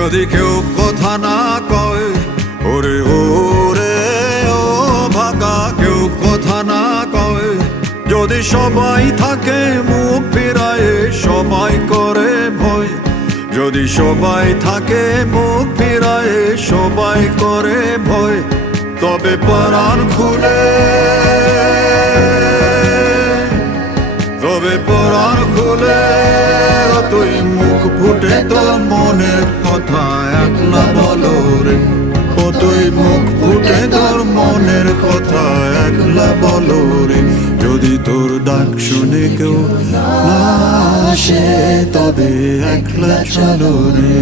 যদি কেউ কথা না কয়, ওরে ওরে ও ভাগা, কেউ কথা না কয়। যদি সবাই থাকে মুখ ফিরায়ে, সবাই করে ভয়। যদি সবাই থাকে মুখ ফিরায়ে, সবাই করে ভয়। তবে পরাণ খুলে, তবে পরাণ খুলে তুই মুখ ফুটে তোর মনের কথা একলা বলো রে। ও তুই মুখ ফুটে তোর মনের কথা একলা বলো রে। যদি তোর ডাক শুনে কেউ না আসে, তবে একলা চলো রে।